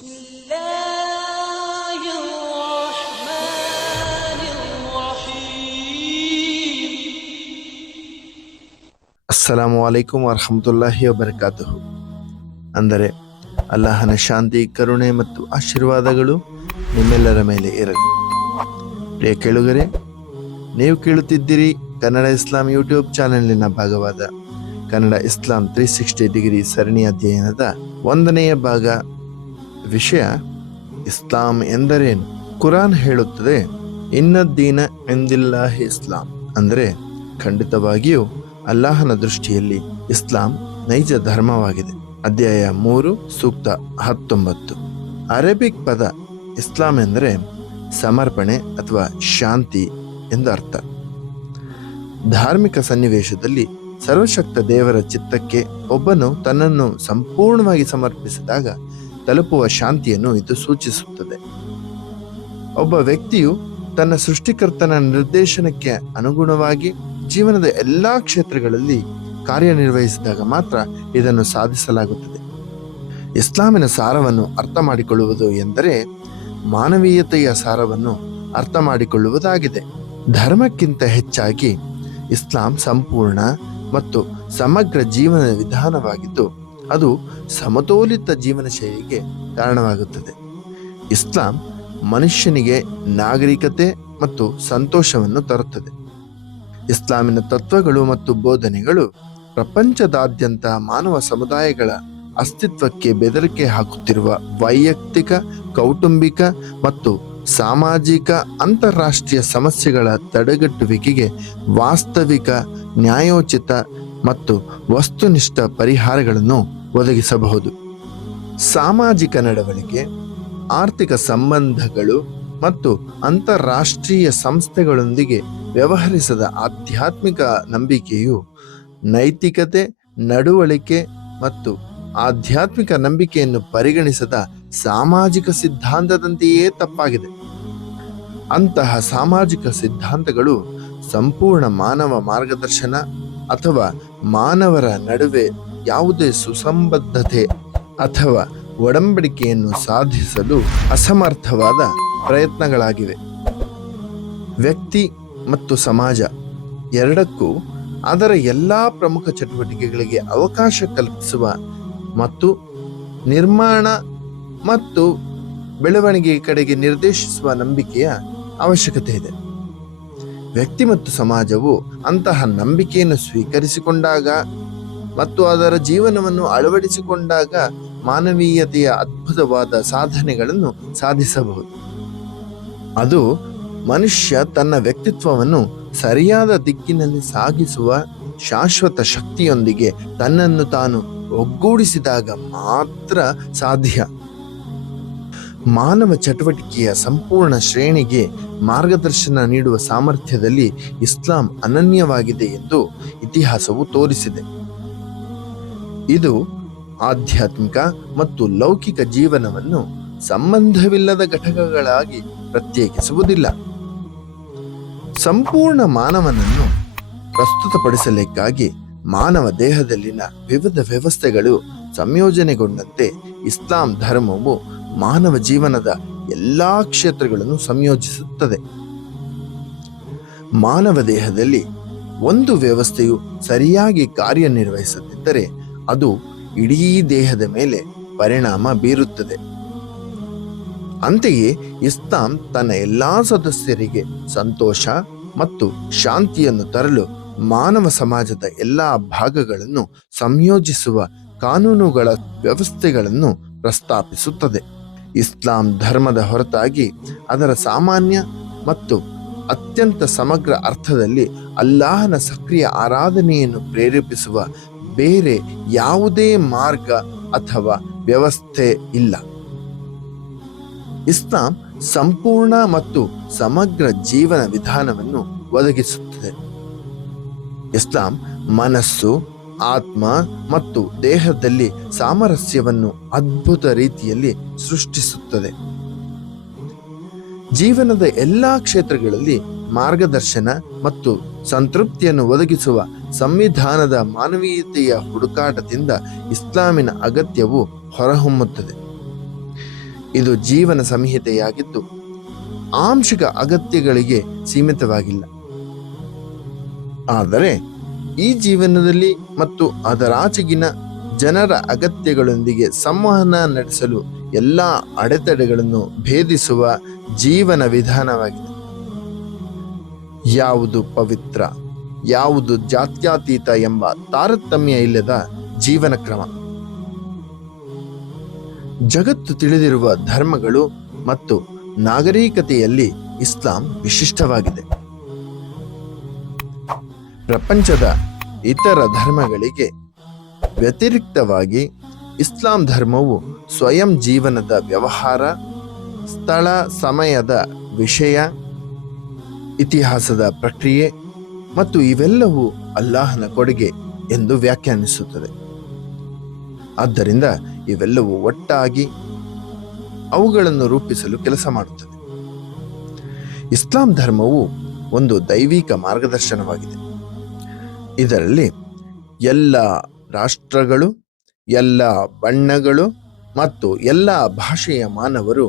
بسم الله الرحمن الرحيم ಅಸ್ಸಲಾಮು ಅಲೈಕುಂ ವರಹಮತುಲ್ಲಾಹಿ ವಬರಕಾತುಹು ಅಂದರೆ ಅಲ್ಲಾಹನ ಶಾಂತಿ ಕರುಣೆ ಮತ್ತು ಆಶೀರ್ವಾದಗಳು ನಿಮ್ಮೆಲ್ಲರ ಮೇಲೆ ಇರಲಿ ಪ್ರಿಯ ಕೇಳುಗರೆ ನೀವು ಕೇಳುತ್ತಿದ್ದೀರಿ ಕನ್ನಡ ಇಸ್ಲಾಂ ಯೂಟ್ಯೂಬ್ ಚಾನೆಲ್ನ ಭಾಗವಾದ Kannada Islam three sixty degree ಸರಣಿ ಅಧ್ಯಯನದ ಒಂದನೆಯ ಭಾಗ ವಿಷಯ ಇಸ್ಲಾಂ ಎಂದರೇನು? ಕುರಾನ್ ಹೇಳುತ್ತದೆ, ಇನ್ನದ್ದೀನ ಎಂದಿಲ್ಲಾಹಿ ಇಸ್ಲಾಂ. ಅಂದರೆ ಖಂಡಿತವಾಗಿಯೂ ಅಲ್ಲಾಹನ ದೃಷ್ಟಿಯಲ್ಲಿ ಇಸ್ಲಾಂ ನೈಜ ಧರ್ಮವಾಗಿದೆ. ಅಧ್ಯಾಯ ಮೂರು, ಸೂಕ್ತ ಹತ್ತೊಂಬತ್ತು. ಅರೇಬಿಕ್ ಪದ ಇಸ್ಲಾಂ ಎಂದರೆ ಸಮರ್ಪಣೆ ಅಥವಾ ಶಾಂತಿ ಎಂದರ್ಥ ಧಾರ್ಮಿಕ ಸನ್ನಿವೇಶದಲ್ಲಿ ಸರ್ವಶಕ್ತ ದೇವರ ಚಿತ್ತಕ್ಕೆ ಒಬ್ಬನು ತನ್ನನ್ನು ಸಂಪೂರ್ಣವಾಗಿ ಸಮರ್ಪಿಸಿದಾಗ ತಲುಪುವ ಶಾಂತಿಯನ್ನು ಇದು ಸೂಚಿಸುತ್ತದೆ. ಒಬ್ಬ ವ್ಯಕ್ತಿಯು ತನ್ನ ಸೃಷ್ಟಿಕರ್ತನ ನಿರ್ದೇಶನಕ್ಕೆ ಅನುಗುಣವಾಗಿ ಜೀವನದ ಎಲ್ಲಾ ಕ್ಷೇತ್ರಗಳಲ್ಲಿ ಕಾರ್ಯನಿರ್ವಹಿಸಿದಾಗ ಮಾತ್ರ ಇದನ್ನು ಸಾಧಿಸಲಾಗುತ್ತದೆ. ಇಸ್ಲಾಮಿನ ಸಾರವನ್ನು ಅರ್ಥ ಮಾಡಿಕೊಳ್ಳುವುದು ಎಂದರೆ ಮಾನವೀಯತೆಯ ಸಾರವನ್ನು ಅರ್ಥ ಮಾಡಿಕೊಳ್ಳುವುದಾಗಿದೆ ಧರ್ಮಕ್ಕಿಂತ ಹೆಚ್ಚಾಗಿ ಇಸ್ಲಾಂ ಸಂಪೂರ್ಣ ಮತ್ತು ಸಮಗ್ರ ಜೀವನ ವಿಧಾನವಾಗಿದ್ದು ಅದು ಸಮತೋಲಿತ ಜೀವನ ಶೈಲಿಗೆ ಕಾರಣವಾಗುತ್ತದೆ. ಇಸ್ಲಾಂ ಮನುಷ್ಯನಿಗೆ ನಾಗರಿಕತೆ ಮತ್ತು ಸಂತೋಷವನ್ನು ತರುತ್ತದೆ. ಇಸ್ಲಾಮಿನ ತತ್ವಗಳು ಮತ್ತು ಬೋಧನೆಗಳು ಪ್ರಪಂಚದಾದ್ಯಂತ ಮಾನವ ಸಮುದಾಯಗಳ ಅಸ್ತಿತ್ವಕ್ಕೆ ಬೆದರಿಕೆ ಹಾಕುತ್ತಿರುವ ವೈಯಕ್ತಿಕ, ಕೌಟುಂಬಿಕ ಮತ್ತು ಸಾಮಾಜಿಕ ಅಂತಾರಾಷ್ಟ್ರೀಯ ಸಮಸ್ಯೆಗಳ ತಡೆಗಟ್ಟುವಿಕೆಗೆ ವಾಸ್ತವಿಕ, ನ್ಯಾಯೋಚಿತ ಮತ್ತು ವಸ್ತುನಿಷ್ಠ ಪರಿಹಾರಗಳನ್ನು ಒದಗಿಸಬಹುದು. ಸಾಮಾಜಿಕ ನಡವಳಿಕೆ, ಆರ್ಥಿಕ ಸಂಬಂಧಗಳು ಮತ್ತು ಅಂತಾರಾಷ್ಟ್ರೀಯ ಸಂಸ್ಥೆಗಳೊಂದಿಗೆ ವ್ಯವಹರಿಸದ ಆಧ್ಯಾತ್ಮಿಕ ನಂಬಿಕೆಯು ನೈತಿಕತೆ, ನಡವಳಿಕೆ ಮತ್ತು ಆಧ್ಯಾತ್ಮಿಕ ನಂಬಿಕೆಯನ್ನು ಪರಿಗಣಿಸದ ಸಾಮಾಜಿಕ ಸಿದ್ಧಾಂತದಂತೆಯೇ ತಪ್ಪಾಗಿದೆ. ಅಂತಹ ಸಾಮಾಜಿಕ ಸಿದ್ಧಾಂತಗಳು ಸಂಪೂರ್ಣ ಮಾನವ ಮಾರ್ಗದರ್ಶನ ಅಥವಾ ಮಾನವರ ನಡುವೆ ಯಾವುದೇ ಸುಸಂಬದ್ಧತೆ ಅಥವಾ ಒಡಂಬಡಿಕೆಯನ್ನು ಸಾಧಿಸಲು ಅಸಮರ್ಥವಾದ ಪ್ರಯತ್ನಗಳಾಗಿವೆ. ವ್ಯಕ್ತಿ ಮತ್ತು ಸಮಾಜ ಎರಡಕ್ಕೂ ಅದರ ಎಲ್ಲ ಪ್ರಮುಖ ಚಟುವಟಿಕೆಗಳಿಗೆ ಅವಕಾಶ ಕಲ್ಪಿಸುವ ಮತ್ತು ನಿರ್ಮಾಣ ಮತ್ತು ಬೆಳವಣಿಗೆ ಕಡೆಗೆ ನಿರ್ದೇಶಿಸುವ ನಂಬಿಕೆಯ ಅವಶ್ಯಕತೆ ಇದೆ. ವ್ಯಕ್ತಿ ಮತ್ತು ಸಮಾಜವು ಅಂತಹ ನಂಬಿಕೆಯನ್ನು ಸ್ವೀಕರಿಸಿಕೊಂಡಾಗ ಮತ್ತು ಅದರ ಜೀವನವನ್ನು ಅಳವಡಿಸಿಕೊಂಡಾಗ ಮಾನವೀಯತೆಯ ಅದ್ಭುತವಾದ ಸಾಧನೆಗಳನ್ನು ಸಾಧಿಸಬಹುದು. ಅದು ಮನುಷ್ಯ ತನ್ನ ವ್ಯಕ್ತಿತ್ವವನ್ನು ಸರಿಯಾದ ದಿಕ್ಕಿನಲ್ಲಿ ಸಾಗಿಸುವ ಶಾಶ್ವತ ಶಕ್ತಿಯೊಂದಿಗೆ ತನ್ನನ್ನು ತಾನು ಒಗ್ಗೂಡಿಸಿದಾಗ ಮಾತ್ರ ಸಾಧ್ಯ. ಮಾನವ ಚಟುವಟಿಕೆಯ ಸಂಪೂರ್ಣ ಶ್ರೇಣಿಗೆ ಮಾರ್ಗದರ್ಶನ ನೀಡುವ ಸಾಮರ್ಥ್ಯದಲ್ಲಿ ಇಸ್ಲಾಂ ಅನನ್ಯವಾಗಿದೆ ಎಂದು ಇತಿಹಾಸವು ತೋರಿಸಿದೆ. ಇದು ಆಧ್ಯಾತ್ಮಿಕ ಮತ್ತು ಲೌಕಿಕ ಜೀವನವನ್ನು ಸಂಬಂಧವಿಲ್ಲದ ಘಟಕಗಳಾಗಿ ಪ್ರತ್ಯೇಕಿಸುವುದಿಲ್ಲ. ಸಂಪೂರ್ಣ ಮಾನವನನ್ನು ಪ್ರಸ್ತುತಪಡಿಸಲಿಕ್ಕಾಗಿ ಮಾನವ ದೇಹದಲ್ಲಿನ ವಿವಿಧ ವ್ಯವಸ್ಥೆಗಳು ಸಂಯೋಜನೆಗೊಂಡಂತೆ ಇಸ್ಲಾಂ ಧರ್ಮವು ಮಾನವ ಜೀವನದ ಎಲ್ಲಾ ಕ್ಷೇತ್ರಗಳನ್ನು ಸಂಯೋಜಿಸುತ್ತದೆ. ಮಾನವ ದೇಹದಲ್ಲಿ ಒಂದು ವ್ಯವಸ್ಥೆಯು ಸರಿಯಾಗಿ ಕಾರ್ಯನಿರ್ವಹಿಸುತ್ತಿದ್ದರೆ ಅದು ಇಡೀ ದೇಹದ ಮೇಲೆ ಪರಿಣಾಮ ಬೀರುತ್ತದೆ. ಅಂತೆಯೇ ಇಸ್ಲಾಂ ತನ್ನ ಎಲ್ಲಾ ಸದಸ್ಯರಿಗೆ ಸಂತೋಷ ಮತ್ತು ಶಾಂತಿಯನ್ನು ತರಲು ಮಾನವ ಸಮಾಜದ ಎಲ್ಲಾ ಭಾಗಗಳನ್ನು ಸಂಯೋಜಿಸುವ ಕಾನೂನುಗಳ ವ್ಯವಸ್ಥೆಗಳನ್ನು ಪ್ರಸ್ತಾಪಿಸುತ್ತದೆ. ಇಸ್ಲಾಂ ಧರ್ಮದ ಹೊರತಾಗಿ ಅದರ ಸಾಮಾನ್ಯ ಮತ್ತು ಅತ್ಯಂತ ಸಮಗ್ರ ಅರ್ಥದಲ್ಲಿ ಅಲ್ಲಾಹನ ಸಕ್ರಿಯ ಆರಾಧನೆಯನ್ನು ಪ್ರೇರೇಪಿಸುವ ಬೇರೆ ಯಾವುದೇ ಮಾರ್ಗ ಅಥವಾ ವ್ಯವಸ್ಥೆ ಇಲ್ಲ. ಇಸ್ಲಾಂ ಸಂಪೂರ್ಣ ಮತ್ತು ಸಮಗ್ರ ಜೀವನ ವಿಧಾನವನ್ನು ಒದಗಿಸುತ್ತದೆ. ಇಸ್ಲಾಂ ಮನಸ್ಸು, ಆತ್ಮ ಮತ್ತು ದೇಹದಲ್ಲಿ ಸಾಮರಸ್ಯವನ್ನು ಅದ್ಭುತ ರೀತಿಯಲ್ಲಿ ಸೃಷ್ಟಿಸುತ್ತದೆ. ಜೀವನದ ಎಲ್ಲಾ ಕ್ಷೇತ್ರಗಳಲ್ಲಿ ಮಾರ್ಗದರ್ಶನ ಮತ್ತು ಸಂತೃಪ್ತಿಯನ್ನು ಒದಗಿಸುವ ಸಂವಿಧಾನದ ಮಾನವೀಯತೆಯ ಹುಡುಕಾಟದಿಂದ ಇಸ್ಲಾಮಿನ ಅಗತ್ಯವು ಹೊರಹೊಮ್ಮುತ್ತದೆ. ಇದು ಜೀವನ ಸಂಹಿತೆಯಾಗಿದ್ದು, ಆಂಶಿಕ ಅಗತ್ಯಗಳಿಗೆ ಸೀಮಿತವಾಗಿಲ್ಲ. ಆದರೆ, ಈ ಜೀವನದಲ್ಲಿ ಮತ್ತು ಅದರಾಚೆಗಿನ ಜನರ ಅಗತ್ಯಗಳೊಂದಿಗೆ ಸಂವಹನ ನಡೆಸಲು ಎಲ್ಲ ಅಡೆತಡೆಗಳನ್ನು ಭೇದಿಸುವ ಜೀವನ ವಿಧಾನವಾಗಿದೆ. ಯಾವುದು ಪವಿತ್ರ, ಯಾವುದು ಜಾತ್ಯಾತೀತ ಎಂಬ ತಾರತಮ್ಯ ಇಲ್ಲದ ಜೀವನ ಕ್ರಮ. ಜಗತ್ತು ತಿಳಿದಿರುವ ಧರ್ಮಗಳು ಮತ್ತು ನಾಗರಿಕತೆಯಲ್ಲಿ ಇಸ್ಲಾಂ ವಿಶಿಷ್ಟವಾಗಿದೆ. ಪ್ರಪಂಚದ ಇತರ ಧರ್ಮಗಳಿಗೆ ವ್ಯತಿರಿಕ್ತವಾಗಿ ಇಸ್ಲಾಂ ಧರ್ಮವು ಸ್ವಯಂ ಜೀವನದ ವ್ಯವಹಾರ, ಸ್ಥಳ, ಸಮಯದ ವಿಷಯ ಇತಿಹಾಸದ ಪ್ರಕ್ರಿಯೆ ಮತ್ತು ಇವೆಲ್ಲವೂ ಅಲ್ಲಾಹನ ಕೊಡುಗೆ ಎಂದು ವ್ಯಾಖ್ಯಾನಿಸುತ್ತದೆ. ಆದ್ದರಿಂದ ಇವೆಲ್ಲವೂ ಒಟ್ಟಾಗಿ ಅವುಗಳನ್ನು ರೂಪಿಸಲು ಕೆಲಸ ಮಾಡುತ್ತದೆ. ಇಸ್ಲಾಂ ಧರ್ಮವು ಒಂದು ದೈವಿಕ ಮಾರ್ಗದರ್ಶನವಾಗಿದೆ. ಇದರಲ್ಲಿ ಎಲ್ಲ ರಾಷ್ಟ್ರಗಳು, ಎಲ್ಲ ಬಣ್ಣಗಳು ಮತ್ತು ಎಲ್ಲ ಭಾಷೆಯ ಮಾನವರು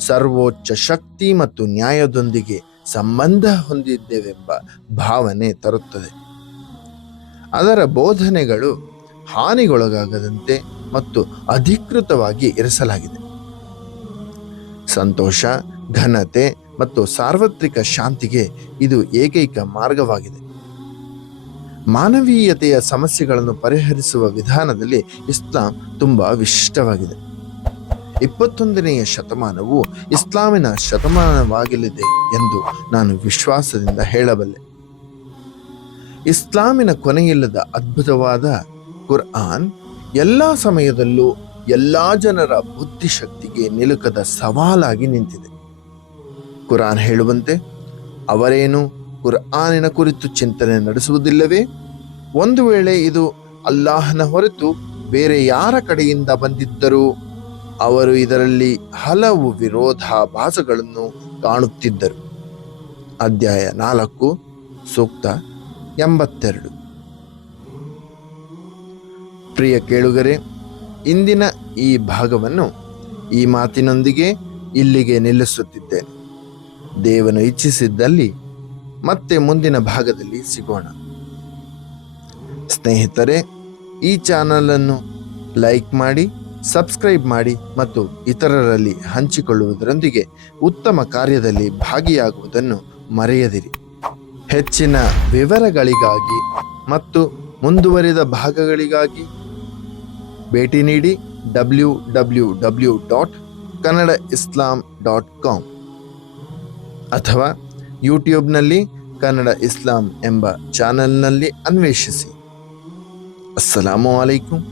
ಸರ್ವೋಚ್ಚ ಶಕ್ತಿ ಮತ್ತು ನ್ಯಾಯದೊಂದಿಗೆ ಸಂಬಂಧ ಹೊಂದಿದ್ದೇವೆಂಬ ಭಾವನೆ ತರುತ್ತದೆ. ಅದರ ಬೋಧನೆಗಳು ಹಾನಿಗೊಳಗಾಗದಂತೆ ಮತ್ತು ಅಧಿಕೃತವಾಗಿ ಇರಿಸಲಾಗಿದೆ. ಸಂತೋಷ, ಘನತೆ ಮತ್ತು ಸಾರ್ವತ್ರಿಕ ಶಾಂತಿಗೆ ಇದು ಏಕೈಕ ಮಾರ್ಗವಾಗಿದೆ. ಮಾನವೀಯತೆಯ ಸಮಸ್ಯೆಗಳನ್ನು ಪರಿಹರಿಸುವ ವಿಧಾನದಲ್ಲಿ ಇಸ್ಲಾಂ ತುಂಬಾ ವಿಶಿಷ್ಟವಾಗಿದೆ. ಇಪ್ಪತ್ತೊಂದನೆಯ ಶತಮಾನವು ಇಸ್ಲಾಮಿನ ಶತಮಾನವಾಗಲಿದೆ ಎಂದು ನಾನು ವಿಶ್ವಾಸದಿಂದ ಹೇಳಬಲ್ಲೆ. ಇಸ್ಲಾಮಿನ ಕೊನೆಯಿಲ್ಲದ ಅದ್ಭುತವಾದ ಕುರ್ಆನ್ ಎಲ್ಲ ಸಮಯದಲ್ಲೂ ಎಲ್ಲ ಜನರ ಬುದ್ಧಿಶಕ್ತಿಗೆ ನಿಲುಕದ ಸವಾಲಾಗಿ ನಿಂತಿದೆ. ಕುರಾನ್ ಹೇಳುವಂತೆ, ಅವರೇನು ಕುರ್ಆನಿನ ಕುರಿತು ಚಿಂತನೆ ನಡೆಸುವುದಿಲ್ಲವೇ? ಒಂದು ವೇಳೆ ಇದು ಅಲ್ಲಾಹನ ಹೊರತು ಬೇರೆ ಯಾರ ಕಡೆಯಿಂದ ಬಂದಿದ್ದರೂ ಅವರು ಇದರಲ್ಲಿ ಹಲವು ವಿರೋಧಾಭಾಸಗಳನ್ನು ಕಾಣುತ್ತಿದ್ದರು. ಅಧ್ಯಾಯ ನಾಲ್ಕು, ಸೂಕ್ತ ಎಂಬತ್ತೆರಡು. ಪ್ರಿಯ ಕೇಳುಗರೆ, ಇಂದಿನ ಈ ಭಾಗವನ್ನು ಈ ಮಾತಿನೊಂದಿಗೆ ಇಲ್ಲಿಗೆ ನಿಲ್ಲಿಸುತ್ತಿದ್ದೇನೆ. ದೇವನು ಇಚ್ಛಿಸಿದ್ದಲ್ಲಿ ಮತ್ತೆ ಮುಂದಿನ ಭಾಗದಲ್ಲಿ ಸಿಗೋಣ. ಸ್ನೇಹಿತರೆ, ಈ ಚಾನಲನ್ನು ಲೈಕ್ ಮಾಡಿ ಸಬ್ಸ್ಕ್ರೈಬ್ ಮಾಡಿ ಮತ್ತು ಇತರರಲ್ಲಿ ಹಂಚಿಕೊಳ್ಳುವುದರೊಂದಿಗೆ ಉತ್ತಮ ಕಾರ್ಯದಲ್ಲಿ ಭಾಗಿಯಾಗುವುದನ್ನು ಮರೆಯದಿರಿ. ಹೆಚ್ಚಿನ ವಿವರಗಳಿಗಾಗಿ ಮತ್ತು ಮುಂದುವರಿದ ಭಾಗಗಳಿಗಾಗಿ ಭೇಟಿ ನೀಡಿ W W W dot Kannada Islam dot com ಅಥವಾ ಯೂಟ್ಯೂಬ್ನಲ್ಲಿ ಕನ್ನಡ ಇಸ್ಲಾಂ ಎಂಬ ಚಾನೆಲ್ನಲ್ಲಿ ಅನ್ವೇಷಿಸಿ. ಅಸ್ಸಲಾಮು ಅಲೈಕುಂ.